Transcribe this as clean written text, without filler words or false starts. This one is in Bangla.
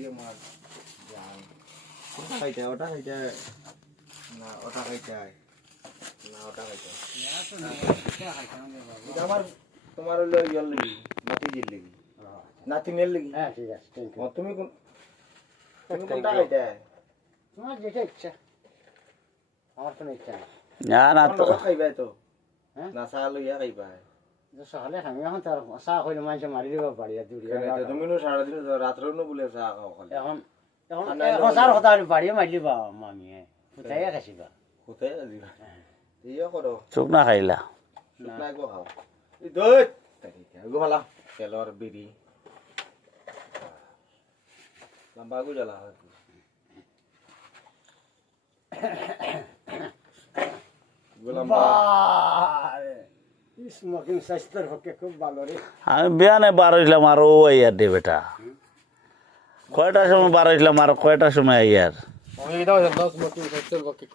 দিয়ে মাছ ওটা খাইতে না ওটা খাইতে না ওটা খাইতে এটা আমার তোমার হলো ইয়ার লাগি নাতিজির লাগি নাতিনের লাগি হ্যাঁ ঠিক আছে থ্যাংক ইউ তুমি কোনটা খাইতে তোমার যেটা ইচ্ছা আমার কোনো ইচ্ছা নেই না না তো খাইবা তো হ্যাঁ না চা লইয়া খাইবা সকালে খামি এখন তার চাহ হইলে মানুষ মারি দিব পারি দূরিয়া তুমি নো সারাদিন রাত্রেও নো বলে চা খাও খালি এখন এখন চার কথা বাড়িয়ে মারলি বা মামি ফুটাইয়া খাইছিবা কোথায় দিবা ইয়া করো চুক না খাইলা শুকনা গো খাও এই দই গো মালা তেলর বিড়ি লম্বা গো জ্বালা গোলাম্বা স্মোকিং স্বাস্থ্যের পক্ষে খুব ভালো রে আমি বিয়ানে বার হইলাম আর ও আইয়ার দে বেটা কয়টার সময় বার হইলাম আর কয়টার সময় আইয়ার আমি দাও স্মোকিং স্বাস্থ্যের পক্ষে